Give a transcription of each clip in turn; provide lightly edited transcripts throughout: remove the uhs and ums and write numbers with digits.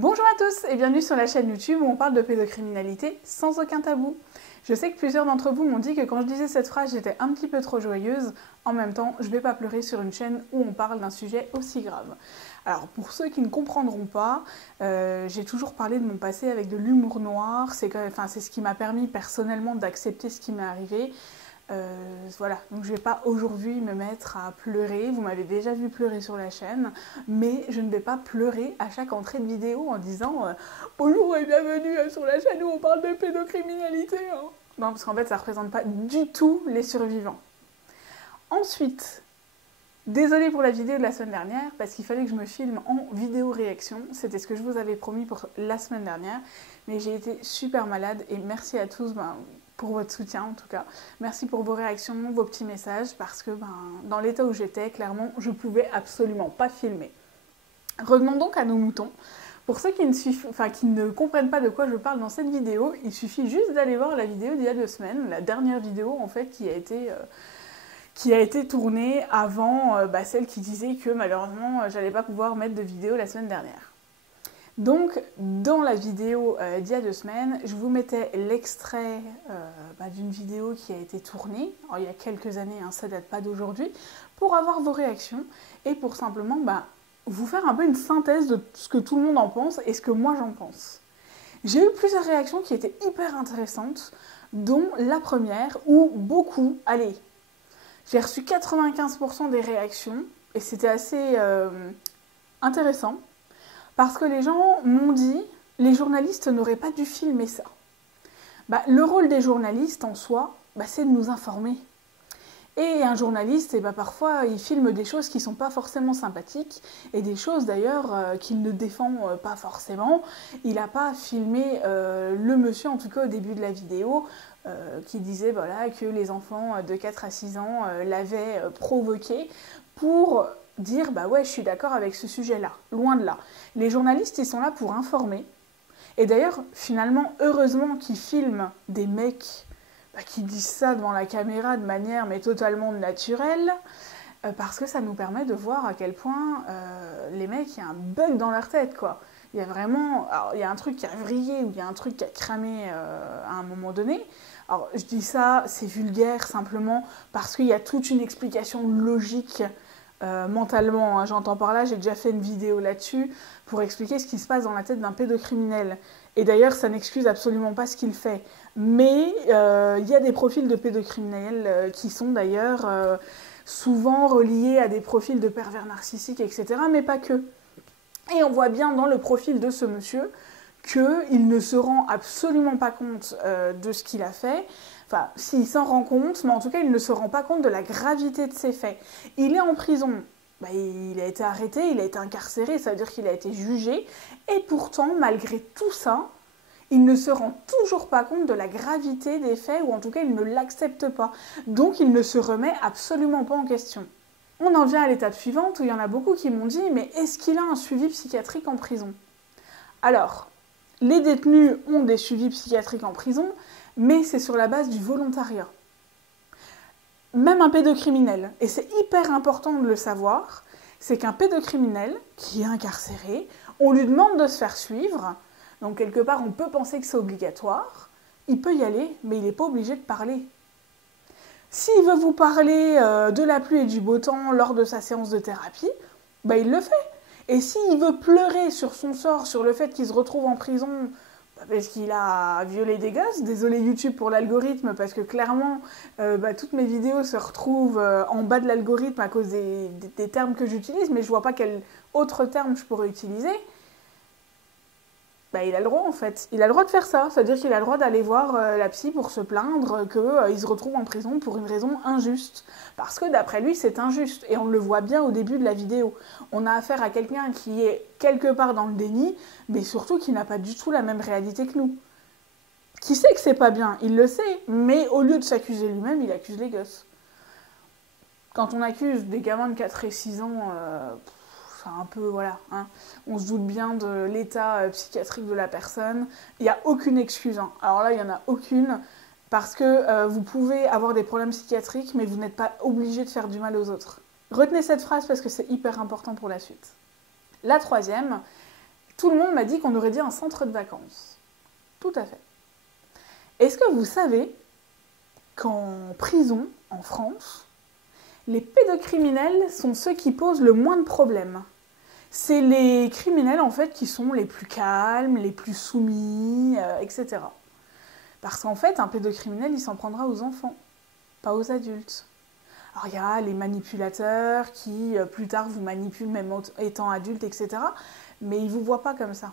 Bonjour à tous et bienvenue sur la chaîne YouTube où on parle de pédocriminalité sans aucun tabou. Je sais que plusieurs d'entre vous m'ont dit que quand je disais cette phrase, j'étais un petit peu trop joyeuse. En même temps, je vais pas pleurer sur une chaîne où on parle d'un sujet aussi grave. Alors, pour ceux qui ne comprendront pas, j'ai toujours parlé de mon passé avec de l'humour noir. C'est ce qui m'a permis personnellement d'accepter ce qui m'est arrivé. Voilà, donc je ne vais pas aujourd'hui me mettre à pleurer, vous m'avez déjà vu pleurer sur la chaîne, mais je ne vais pas pleurer à chaque entrée de vidéo en disant bonjour et bienvenue sur la chaîne où on parle de pédocriminalité. Hein. Non, parce qu'en fait ça ne représente pas du tout les survivants. Ensuite, désolée pour la vidéo de la semaine dernière, parce qu'il fallait que je me filme en vidéo réaction, c'était ce que je vous avais promis pour la semaine dernière, mais j'ai été super malade et merci à tous pour votre soutien en tout cas. Merci pour vos réactions, vos petits messages, parce que dans l'état où j'étais, clairement, je pouvais absolument pas filmer. Revenons donc à nos moutons. Pour ceux qui ne comprennent pas de quoi je parle dans cette vidéo, il suffit juste d'aller voir la vidéo d'il y a 2 semaines, la dernière vidéo en fait qui a été tournée avant celle qui disait que malheureusement j'allais pas pouvoir mettre de vidéo la semaine dernière. Donc, dans la vidéo d'il y a 2 semaines, je vous mettais l'extrait d'une vidéo qui a été tournée, alors, il y a quelques années, hein, ça date pas d'aujourd'hui, pour avoir vos réactions et pour simplement vous faire un peu une synthèse de ce que tout le monde en pense et ce que moi j'en pense. J'ai eu plusieurs réactions qui étaient hyper intéressantes, dont la première où beaucoup, allez, j'ai reçu 95% des réactions et c'était assez intéressant. Parce que les gens m'ont dit, les journalistes n'auraient pas dû filmer ça. Le rôle des journalistes en soi, c'est de nous informer. Et un journaliste, parfois, il filme des choses qui ne sont pas forcément sympathiques, et des choses d'ailleurs qu'il ne défend pas forcément. Il n'a pas filmé le monsieur, en tout cas au début de la vidéo, qui disait que les enfants de 4 à 6 ans l'avaient provoqué pour dire ouais, je suis d'accord avec ce sujet-là, loin de là. Les journalistes, ils sont là pour informer. Et d'ailleurs, finalement, heureusement qu'ils filment des mecs qui disent ça devant la caméra de manière totalement naturelle, parce que ça nous permet de voir à quel point les mecs, il y a un bug dans leur tête, quoi. Il y a vraiment... Alors, il y a un truc qui a vrillé ou il y a un truc qui a cramé à un moment donné. Alors, je dis ça, c'est vulgaire, simplement parce qu'il y a toute une explication logique mentalement, hein, j'entends par là, j'ai déjà fait une vidéo là-dessus pour expliquer ce qui se passe dans la tête d'un pédocriminel. Et d'ailleurs, ça n'excuse absolument pas ce qu'il fait. Mais il y a des profils de pédocriminels qui sont d'ailleurs souvent reliés à des profils de pervers narcissiques, etc. Mais pas que. Et on voit bien dans le profil de ce monsieur qu'il ne se rend absolument pas compte de ce qu'il a fait. Enfin, s'il s'en rend compte, mais en tout cas, il ne se rend pas compte de la gravité de ses faits. Il est en prison, il a été arrêté, il a été incarcéré, ça veut dire qu'il a été jugé, et pourtant, malgré tout ça, il ne se rend toujours pas compte de la gravité des faits, ou en tout cas, il ne l'accepte pas. Donc, il ne se remet absolument pas en question. On en vient à l'étape suivante, où il y en a beaucoup qui m'ont dit « Mais est-ce qu'il a un suivi psychiatrique en prison ?» Alors, les détenus ont des suivis psychiatriques en prison, mais c'est sur la base du volontariat. Même un pédocriminel, et c'est hyper important de le savoir, c'est qu'un pédocriminel qui est incarcéré, on lui demande de se faire suivre, donc quelque part on peut penser que c'est obligatoire, il peut y aller, mais il n'est pas obligé de parler. S'il veut vous parler de la pluie et du beau temps lors de sa séance de thérapie, il le fait. Et s'il veut pleurer sur son sort, sur le fait qu'il se retrouve en prison parce qu'il a violé des gosses, désolé YouTube pour l'algorithme, parce que clairement, toutes mes vidéos se retrouvent en bas de l'algorithme à cause des termes que j'utilise, mais je vois pas quel autre terme je pourrais utiliser. Il a le droit en fait, il a le droit de faire ça, c'est-à-dire qu'il a le droit d'aller voir la psy pour se plaindre qu'il se retrouve en prison pour une raison injuste. Parce que d'après lui, c'est injuste, et on le voit bien au début de la vidéo. On a affaire à quelqu'un qui est quelque part dans le déni, mais surtout qui n'a pas du tout la même réalité que nous. Qui sait que c'est pas bien, il le sait, mais au lieu de s'accuser lui-même, il accuse les gosses. Quand on accuse des gamins de 4 et 6 ans... un peu, voilà, hein. On se doute bien de l'état psychiatrique de la personne. Il n'y a aucune excuse. Hein. Alors là, il n'y en a aucune, parce que vous pouvez avoir des problèmes psychiatriques, mais vous n'êtes pas obligé de faire du mal aux autres. Retenez cette phrase parce que c'est hyper important pour la suite. La troisième, Tout le monde m'a dit qu'on aurait dit un centre de vacances. Tout à fait. Est-ce que vous savez qu'en prison, en France, les pédocriminels sont ceux qui posent le moins de problèmes? C'est les criminels en fait qui sont les plus calmes, les plus soumis, etc. Parce qu'en fait, un pédocriminel, il s'en prendra aux enfants, pas aux adultes. Alors il y a les manipulateurs qui plus tard vous manipulent même étant adultes, etc. Mais ils ne vous voient pas comme ça.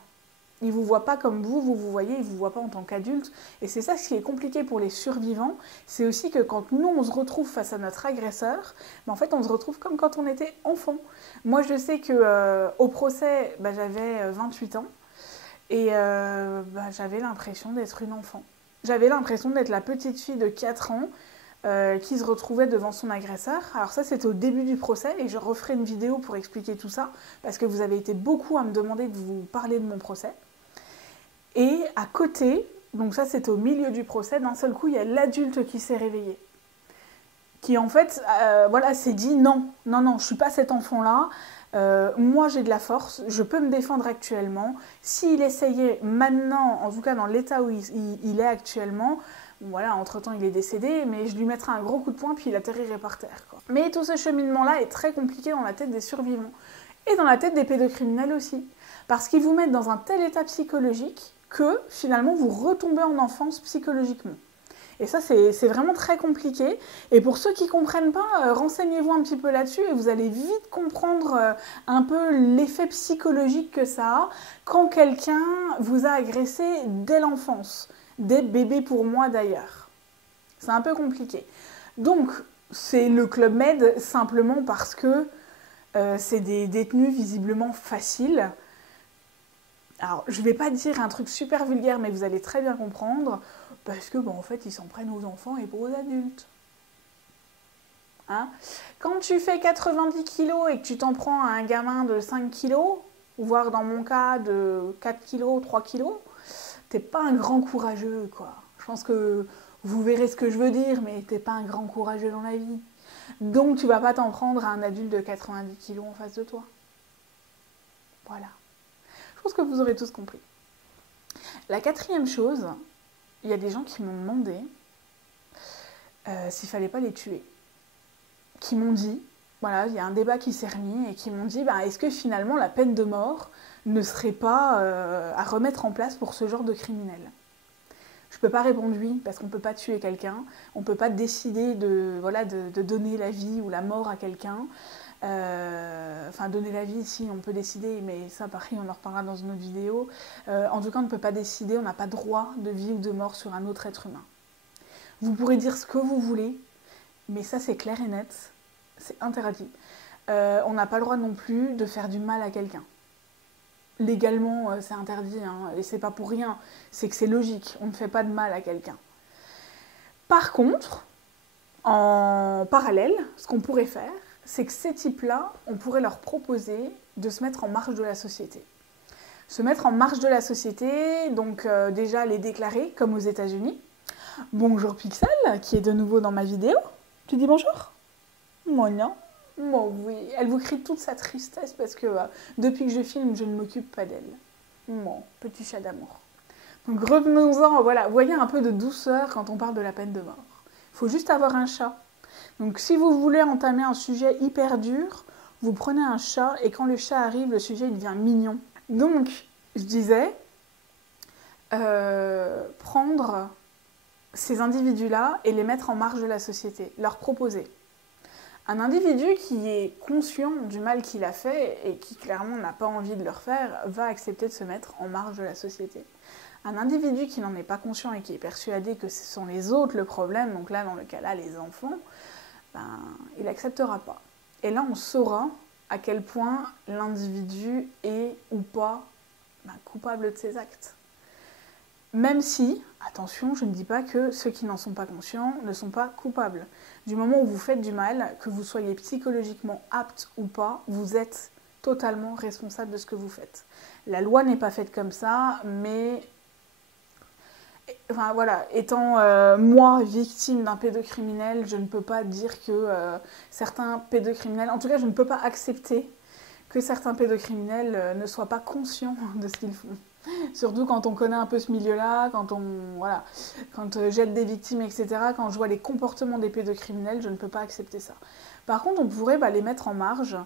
Ils ne vous voient pas comme vous voyez, ils ne vous voient pas en tant qu'adulte. Et c'est ça ce qui est compliqué pour les survivants, c'est aussi que quand nous on se retrouve face à notre agresseur, en fait on se retrouve comme quand on était enfant. Moi je sais qu'au procès, j'avais 28 ans et j'avais l'impression d'être une enfant. J'avais l'impression d'être la petite fille de 4 ans qui se retrouvait devant son agresseur. Alors ça c'était au début du procès et je referai une vidéo pour expliquer tout ça parce que vous avez été beaucoup à me demander de vous parler de mon procès. Et à côté, donc ça c'était au milieu du procès, d'un seul coup il y a l'adulte qui s'est réveillé. Qui en fait s'est dit non, je suis pas cet enfant-là, moi j'ai de la force, je peux me défendre actuellement. S'il essayait maintenant, en tout cas dans l'état où il est actuellement, voilà, entre-temps il est décédé, mais je lui mettrais un gros coup de poing puis il atterrirait par terre, quoi. Mais tout ce cheminement-là est très compliqué dans la tête des survivants. Et dans la tête des pédocriminels aussi. Parce qu'ils vous mettent dans un tel état psychologique que finalement vous retombez en enfance psychologiquement. Et ça c'est vraiment très compliqué. Et pour ceux qui ne comprennent pas, renseignez-vous un petit peu là-dessus et vous allez vite comprendre un peu l'effet psychologique que ça a quand quelqu'un vous a agressé dès l'enfance. Des bébés pour moi d'ailleurs. C'est un peu compliqué. Donc, c'est le Club Med simplement parce que c'est des détenus visiblement faciles. Alors, je ne vais pas dire un truc super vulgaire, mais vous allez très bien comprendre, parce que, en fait, ils s'en prennent aux enfants et pas aux adultes. Hein? Quand tu fais 90 kilos et que tu t'en prends à un gamin de 5 kilos, voire dans mon cas de 4 kilos, 3 kilos, t'es pas un grand courageux, quoi. Je pense que vous verrez ce que je veux dire, mais t'es pas un grand courageux dans la vie. Donc tu vas pas t'en prendre à un adulte de 90 kilos en face de toi. Voilà. Je pense que vous aurez tous compris. La quatrième chose, il y a des gens qui m'ont demandé s'il fallait pas les tuer. Qui m'ont dit, voilà, il y a un débat qui s'est remis et qui m'ont dit, est-ce que finalement la peine de mort ne serait pas à remettre en place pour ce genre de criminel? Je ne peux pas répondre oui, parce qu'on ne peut pas tuer quelqu'un, on ne peut pas décider de donner la vie ou la mort à quelqu'un. Enfin, donner la vie, si, on peut décider, mais ça, pareil, on en reparlera dans une autre vidéo. En tout cas, on ne peut pas décider, on n'a pas droit de vie ou de mort sur un autre être humain. Vous pourrez dire ce que vous voulez, mais ça, c'est clair et net, c'est interdit. On n'a pas le droit non plus de faire du mal à quelqu'un. Légalement, c'est interdit, hein, et c'est pas pour rien, c'est que c'est logique, on ne fait pas de mal à quelqu'un. Par contre, en parallèle, ce qu'on pourrait faire, c'est que ces types-là, on pourrait leur proposer de se mettre en marge de la société. Se mettre en marge de la société, donc déjà les déclarer, comme aux États-Unis. Bonjour Pixel, qui est de nouveau dans ma vidéo. Tu dis bonjour? Moi non. Moi oui, elle vous crie toute sa tristesse parce que depuis que je filme, je ne m'occupe pas d'elle. Mon petit chat d'amour. Donc revenons-en, voilà, voyez un peu de douceur quand on parle de la peine de mort. Il faut juste avoir un chat. Donc si vous voulez entamer un sujet hyper dur, vous prenez un chat et quand le chat arrive, le sujet il devient mignon. Donc, je disais, prendre ces individus-là et les mettre en marge de la société, leur proposer. Un individu qui est conscient du mal qu'il a fait et qui clairement n'a pas envie de le refaire, va accepter de se mettre en marge de la société. Un individu qui n'en est pas conscient et qui est persuadé que ce sont les autres le problème, donc là dans le cas-là les enfants, il n'acceptera pas. Et là on saura à quel point l'individu est ou pas coupable de ses actes. Même si, attention, je ne dis pas que ceux qui n'en sont pas conscients ne sont pas coupables. Du moment où vous faites du mal, que vous soyez psychologiquement apte ou pas, vous êtes totalement responsable de ce que vous faites. La loi n'est pas faite comme ça, mais enfin, voilà, étant moi victime d'un pédocriminel, je ne peux pas dire que certains pédocriminels, en tout cas je ne peux pas accepter que certains pédocriminels ne soient pas conscients de ce qu'ils font. Surtout quand on connaît un peu ce milieu-là, quand j'aide des victimes, etc., quand je vois les comportements des pédocriminels, je ne peux pas accepter ça. Par contre, on pourrait les mettre en marge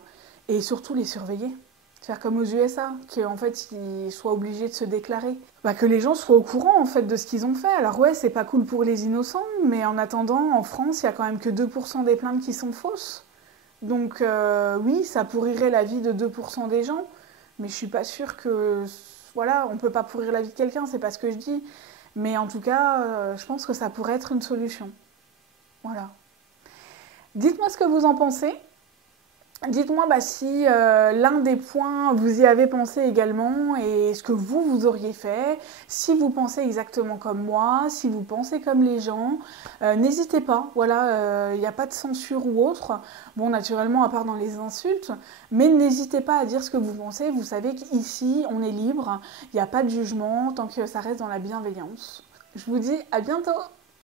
et surtout les surveiller. Faire comme aux USA, qu'en fait ils soient obligés de se déclarer. Que les gens soient au courant en fait de ce qu'ils ont fait. Alors ouais, c'est pas cool pour les innocents, mais en attendant, en France, il y a quand même que 2% des plaintes qui sont fausses. Donc oui, ça pourrirait la vie de 2% des gens, mais je suis pas sûre que... Voilà, on peut pas pourrir la vie de quelqu'un, c'est pas ce que je dis. Mais en tout cas, je pense que ça pourrait être une solution. Voilà. Dites-moi ce que vous en pensez. Dites-moi si l'un des points, vous y avez pensé également et ce que vous auriez fait, si vous pensez exactement comme moi, si vous pensez comme les gens, n'hésitez pas, voilà, il n'y a pas de censure ou autre, bon naturellement à part dans les insultes, mais n'hésitez pas à dire ce que vous pensez, vous savez qu'ici on est libre, il n'y a pas de jugement tant que ça reste dans la bienveillance. Je vous dis à bientôt!